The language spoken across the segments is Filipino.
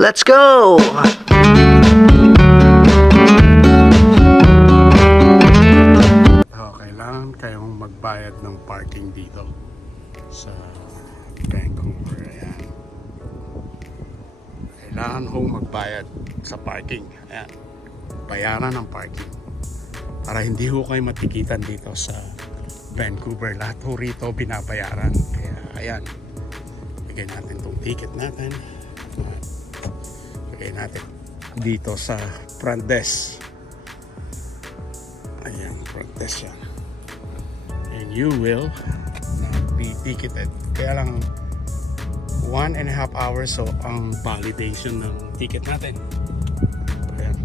Let's go! Kailangan kayong magbayad ng parking dito sa Vancouver. Ayan. Kailangan hong magbayad sa parking. Ayan. Bayaran ng parking. Para hindi ho kayo matikitan dito sa Vancouver. Lahat ho rito binabayaran. Kaya ayan. Bigay natin itong ticket natin. Bigay natin dito sa front desk. Ayan, front desk yan. And you will not be ticketed. Kaya lang 1.5 hours so ang validation ng ticket natin. Ayan.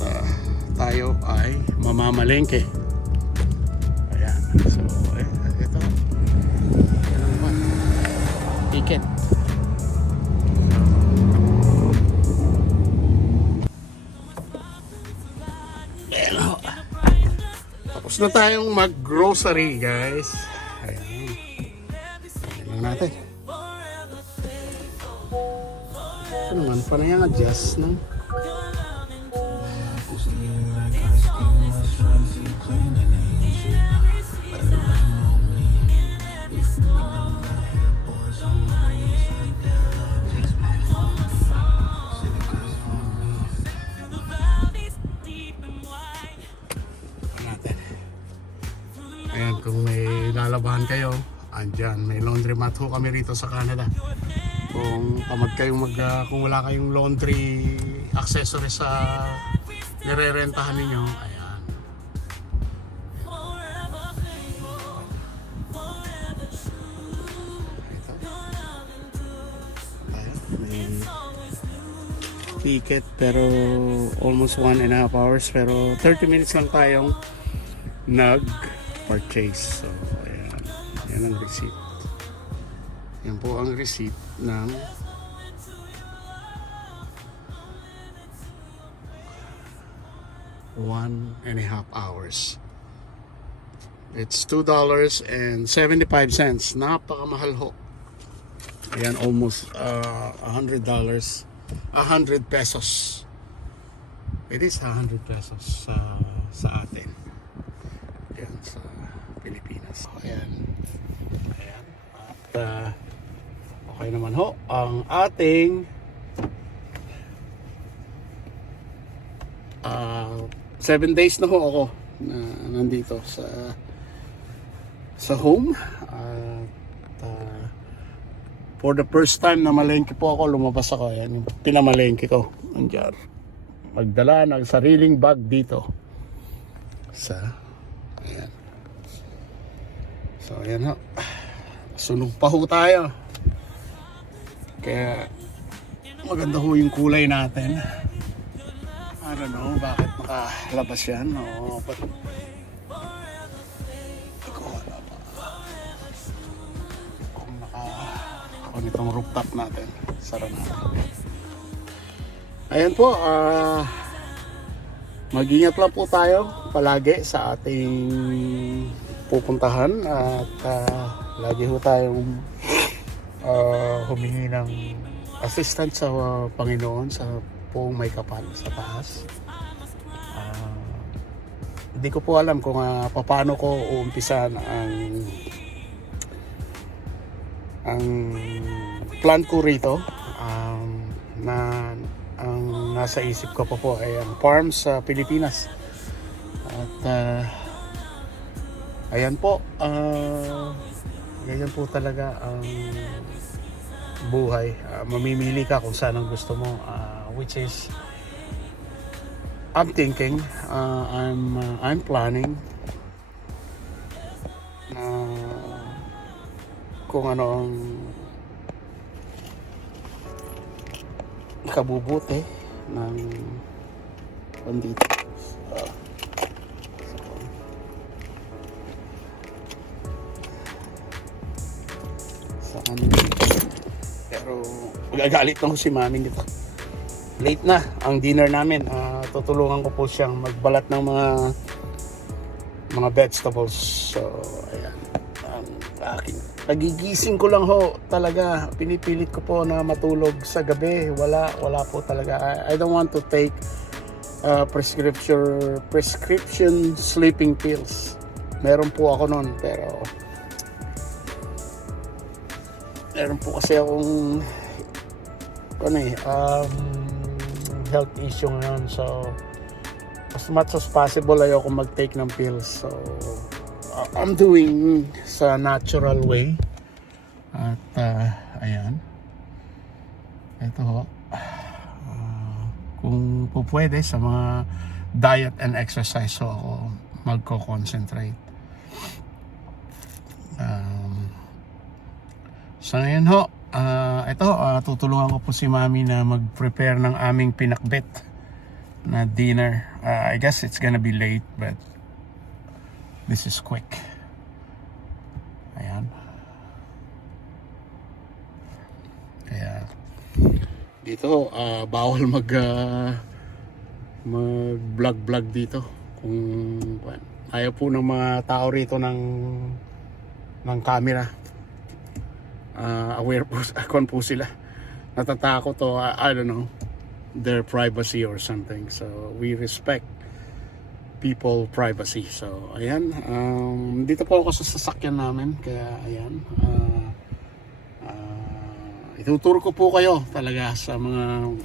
At, tayo ay mamamalengke. Ayan. So, ito. Ayan naman. Ticket. Tapos na tayong mag-grocery, guys. Ayan. Ayan lang natin. Ito naman, paano yung adjust ng... Ayan, kung may lalabahan kayo, andyan, may laundromat ho kami rito sa Canada. Kung tamad kayong kung wala kayong laundry accessories sa nire-rentahan ninyo, ayan. Ito. Ayan, may ticket pero almost 1.5 hours pero 30 minutes lang tayong nag-purchase. So, ayan. Yan ang receipt. Yan po ang receipt ng $1.5 hours. It's $2.75. Napakamahal ho. Ayan, almost $100. 100 pesos. It is 100 pesos sa atin. Ayan, sa Pilipinas. Ayan. Ayan. At okay naman ho ang ating 7 days na ho ako na nandito sa home. At for the first time na malengke po ako, lumabas ako. Ayan, yung pinamalengke ko. Andyan. Magdala ng sariling bag dito ayan. So ayan ho. Sunog pa ho tayo. Kaya maganda ho yung kulay natin. I don't know bakit makalabas yan. O but kung itong rooftop natin, sara natin. Ayan po, mag-ingat lang po tayo palagi sa ating pupuntahan at lagi ho tayong humingi ng assistance sa Panginoon sa buong may kapal sa taas. Hindi ko po alam kung paano ko uumpisan ang plan ko rito. Ang nasa isip ko po ay ang farm sa Pilipinas. At ayan po, ganyan po talaga ang buhay. Mamimili ka kung saan ang gusto mo, which is I'm thinking, I'm planning na kung ano ang kabubuti ng pandito. Sa kanila. Pero magagalit lang si mami nito. Late na ang dinner namin. Tutulungan ko po siyang magbalat ng mga vegetables. So ayan ang aking Nagigising ko lang ho talaga. Pinipilit ko po na matulog sa gabi. Wala po talaga. I don't want to take prescription sleeping pills. Meron po ako noon, pero meron po kasi akong health issue ngayon. So as much as possible ayoko mag-take ng pills. So I'm doing sa natural way. At ayan. Ito ho. Kung po pwede sa mga diet and exercise ho ako magko-concentrate. So ngayon ho, ito tutulungan ko po si Mami na mag-prepare ng aming pinakbet na dinner. I guess it's gonna be late, but this is quick. Ayan. Kaya dito bawal mag-vlog dito kung ayaw po ng mga tao rito ng camera. Aware po po sila. Natatakot o I don't know, their privacy or something. So we respect people privacy. So ayan, dito po ako sa sasakyan namin, kaya ayan, ituturo ko po kayo talaga sa mga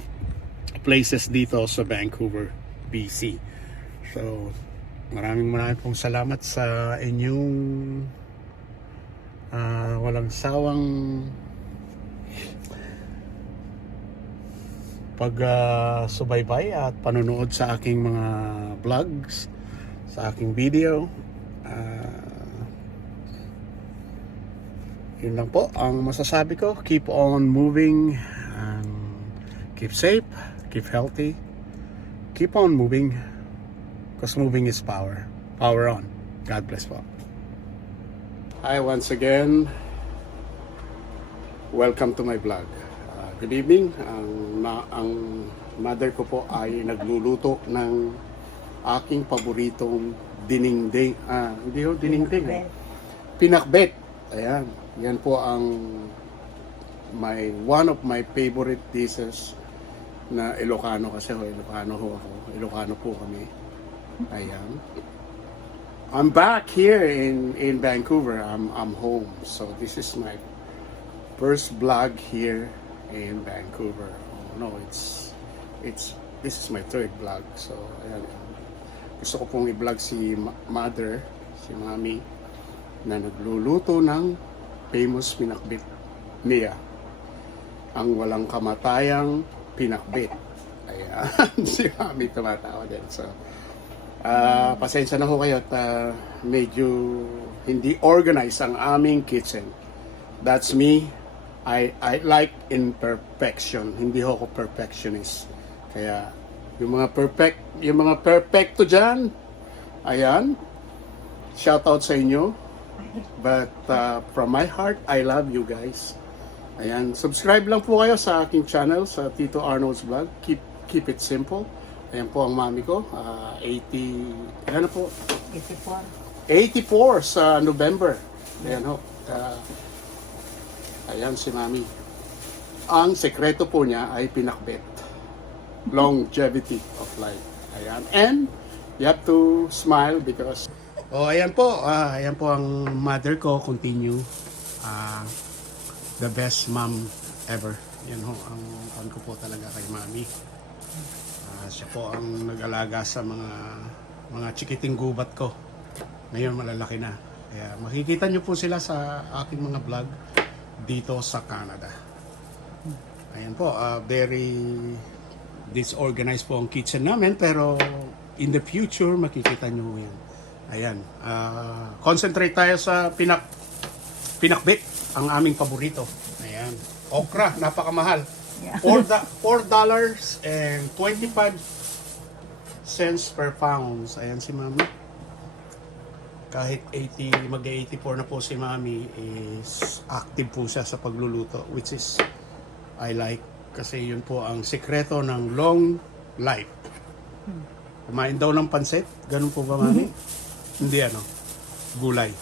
places dito sa Vancouver, BC. So maraming pong salamat sa inyong walang sawang subaybay at panonood sa aking mga vlogs, sa aking video. Yun lang po ang masasabi ko. Keep on moving, keep safe, keep healthy, keep on moving, because moving is power. Power on. God bless po. Hi once again, welcome to my vlog. Good evening. Ang mother ko po ay nagluluto ng aking paboritong dinengdeng. Hindi ho, dinengdeng. Pinakbet. Ayan. Yan po ang one of my favorite dishes na Ilocano kasi ho. Ilocano ho ako. Ilocano po kami. Ayan. I'm back here in Vancouver. I'm home. So this is my first vlog here in Vancouver. Oh, no, this is my third vlog. So ayan, gusto ko pong i-vlog si mother, si Mami, na nagluluto ng famous pinakbet niya, ang walang kamatayang pinakbet. Ayan. Si Mami tumatawa din. So pasensya na ho kayo at medyo hindi organized ang aming kitchen. That's me. I like imperfection. Hindi ho ako perfectionist. Kaya yung mga perfecto diyan, ayan, shout out sa inyo. But from my heart, I love you guys. Ayan, subscribe lang po kayo sa aking channel, sa Tito Arnold's Vlog. Keep it simple. Ayan po ang mami ko, 80, ano po? 84 sa November. Ayan ho. Ayan si Mami. Ang sekreto po niya ay pinakbet. Longevity of life. Ayan. And you have to smile because ayan po. Ayan po ang mother ko. Continue. The best mom ever. Yan ho ang ko po talaga kay Mami. Siya po ang nag-alaga sa mga chikiting gubat ko. Ngayon malalaki na. Kaya makikita nyo po sila sa aking mga vlog dito sa Canada. Ayan po, very disorganized po ang kitchen namin, pero in the future makikita nyo yan. Ayan, concentrate tayo sa pinakbet, ang aming paborito. Ayan, okra, napakamahal. $4.25 per pound. Ayan si Mami. Kahit 80, mag-84 na po si Mami, is active po siya sa pagluluto, which is I like, kasi yun po ang sekreto ng long life. Kumain daw ng pansit, ganun po ba Mami? Hindi ano, gulay.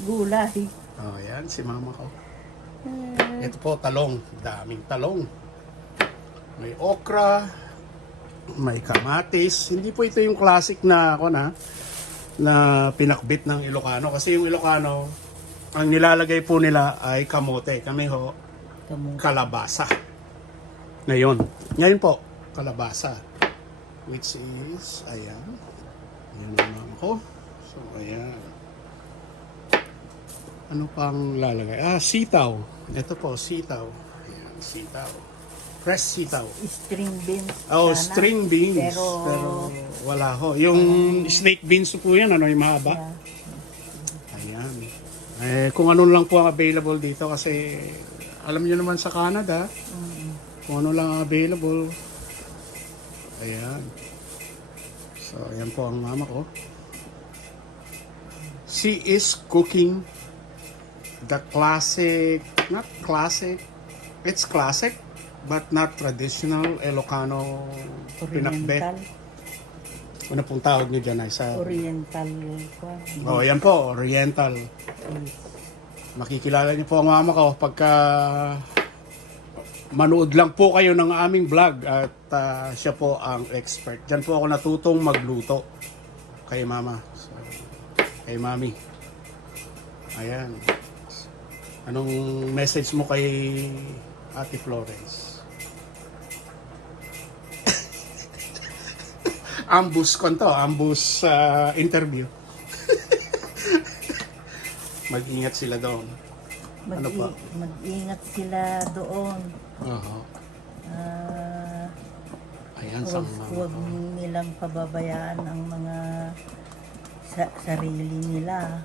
Gulay. Oh, yan si mama ko. Ito po, talong. Daming talong. May okra, may kamatis. Hindi po ito yung classic na na pinakbit ng Ilocano. Kasi yung Ilocano, ang nilalagay po nila ay kamote. Kami ho, kalabasa. Ngayon po, kalabasa. Which is, ayan. Ayan ang mama ko. So, ayan. Ano pang lalagay? Sitaw. Ito po, sitaw. Ayan, sitaw. Fresh sitaw. String beans. Oh, sana. string beans. Pero wala ho. Yung snake beans po yan, yung mahaba. Ayan. Kung ano lang po ang available dito kasi alam niyo naman sa Canada, kung ano lang ang available. Ayan. So, ayan po ang mama ko. She is cooking the classic, not classic, it's classic, but not traditional Ilocano pinakbet. Oriental. Ano pong tawag niyo dyan ay sa... Oriental. Oh, yan po, Oriental. Makikilala niyo po ang mama ko pagka manood lang po kayo ng aming vlog at siya po ang expert. Diyan po ako natutong magluto kay mama. So, kay mami. Ayan. Anong message mo kay Ate Florence? Ambush interview. Mag-ingat sila doon. Ano pa? Mag-ingat sila doon. Ayan, sa Huwag nilang pababayaan ang mga sarili nila.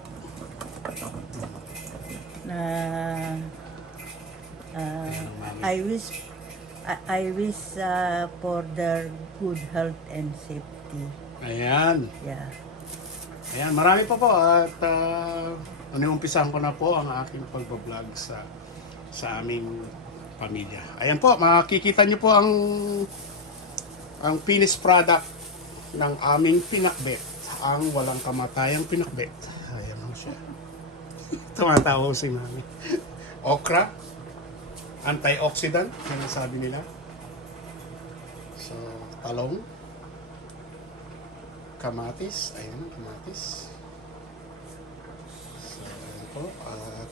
I wish for their good health and safety. Ayan. Yeah. Ayan, marami pa po at umpisahan ko na po ang aking pagbablog sa aming pamilya. Ayan po, makikita niyo po ang finished product ng aming pinakbet. Ang walang kamatayang pinakbet. Ayan mo siya. Tumatawa si mami. Okra, antioxidant, yan ang sabi nila. So, talong, kamatis, ayan, kamatis. So, ayan po, at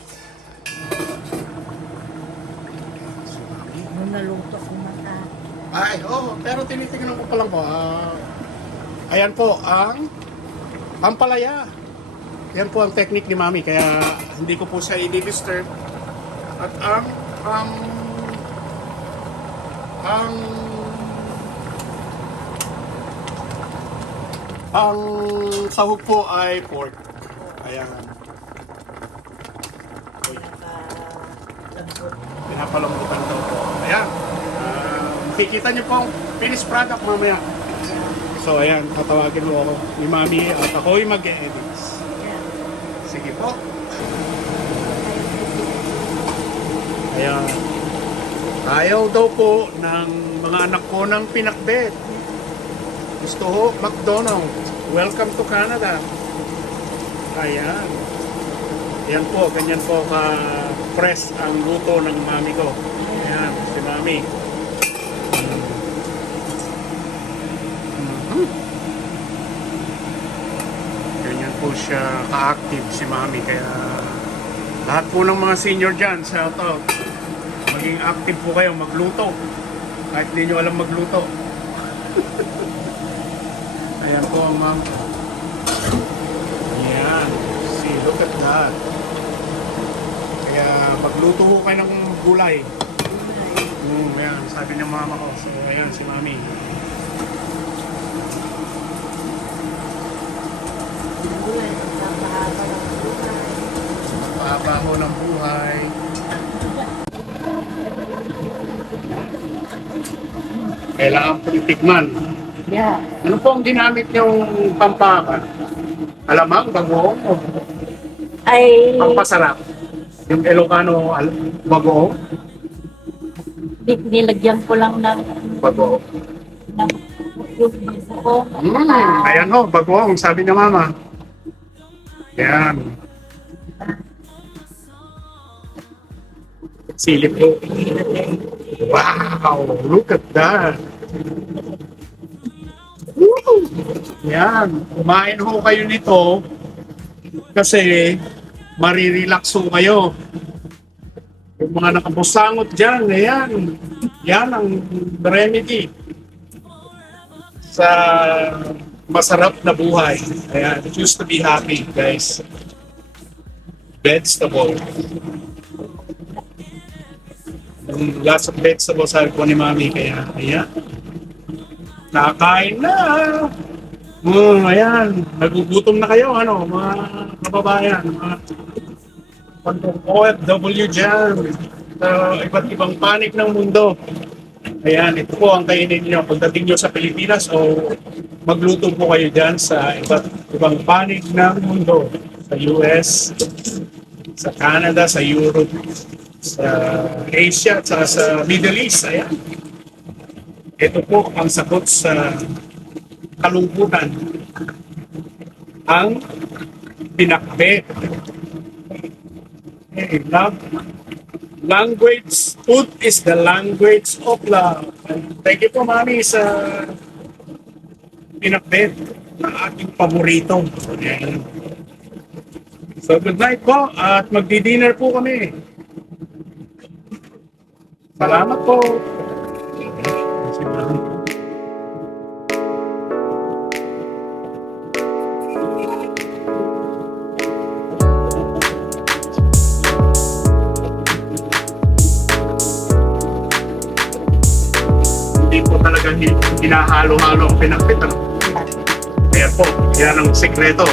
si mami. Ano naluto ang mata? Pero tinitingnan ko pa lang po. Ayan po, ang pampalaya. Yan po ang technique ni mami, kaya hindi ko po siya i-disturb. At ang sahog po ay pork. Ayan. Pinapalambutan daw po. Ayan. Makikita niyo po ang finished product mamaya. So ayan, tatawagin mo ako ni mami at ako'y mag-e-edits. Sige po. Ayan. Ayaw daw po ng mga anak ko ng pinakbet. Gusto ho, McDonald's. Welcome to Canada. Ayan. Ayan po, ganyan po ka-press ang luto ng mami ko. Ayan, si mami. Ganyan po siya ka-active si mami. Kaya lahat po ng mga senior dyan, shout out. Maging active po kayo, magluto. Kahit hindi nyo alam magluto. Ayan po ang ma'am. Ayan. See, look at that. Kaya magluto ho kayo ng gulay. Ayan, sabi ng mama ko. So, ayan si mami. Mahaba ho ng buhay. Kailangan po itikman. Yeah. Ano po ang ginamit niyong pampaka? Alamang, bagoong, o Ay, pampasarap? Yung Ilocano bagoong? nilagyan ko lang ng Bagoong. yung buko. Ayan ho, bagoong, sabi niya mama. Yan. Silip po. Wow! Look at that! Woo! Yan. Kumain ho kayo nito kasi marirelax ho kayo. Yung mga nakabusangot dyan, ayan. Yan ang remedy sa masarap na buhay. Ayan. Choose to be happy, guys. Vegetable. Lots of vegetables sabi po ni Mami. Kaya, ayan. Nakakain na. Ayan. Nagugutom na kayo, ano, mga kababayan. Mga OFW dyan. Sa iba't ibang panig ng mundo. Ayan, ito po ang kainin niyo pagdating niyo sa Pilipinas o magluto po kayo dyan sa iba't ibang panig ng mundo. Sa US, sa Canada, sa Europe, sa Asia, at saka sa Middle East. Ayan. Ito po ang sagot sa kalungkutan. Ang pinakbet. Okay, love. Language, food is the language of love. Thank you po, Mami, sa pinakbet na aking paborito. Ayan. So, good night po at magdi-dinner po kami. Salamat po. Hindi po talaga hinahalo-halo ang pinakbet. Ano? Kaya po, yan ang sekreto.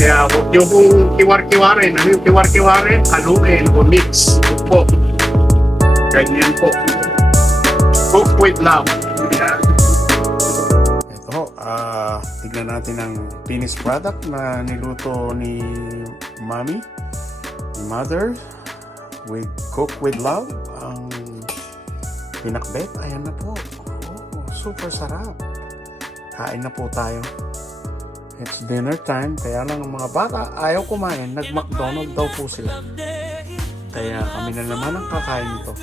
Kaya huwag niyo pong kiwar-kiwarin. Ano yung kiwar-kiwarin? Haluin o mix. Po. Ganyan po. Cook with love. Yan. Ito, tignan natin ang finished product na niluto ni Mami, ni Mother, with Cook with Love. Ang pinakbet, ayan na po. Oh, super sarap. Kain na po tayo. It's dinner time, kaya lang ang mga bata ayaw kumain, nag-McDonald's daw po sila. Kaya kami na naman ang kakain nito.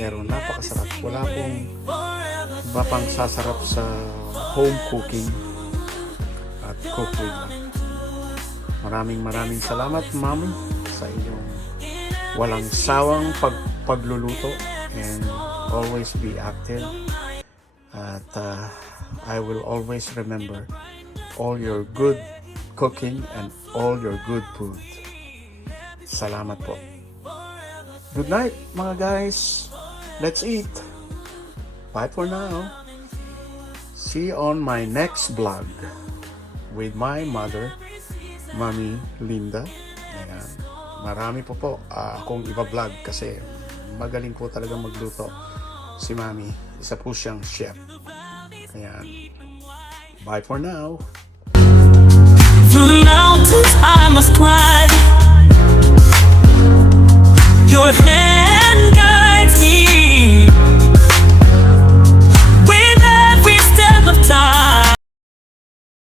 Pero napakasarap. Wala pong iba pang sasarap sa home cooking at cook with love. Maraming salamat, Mami, sa iyong walang sawang pagluluto and always be active. At I will always remember all your good cooking and all your good food. Salamat po. Good night, mga guys. Let's eat. Bye for now. See you on my next vlog with my mother, Mami Linda. Ayan. Marami po akong iba-vlog kasi magaling po talaga magluto si Mami. Isa po siyang chef. Ayan. Bye for now. Through the mountains I must climb. Your hand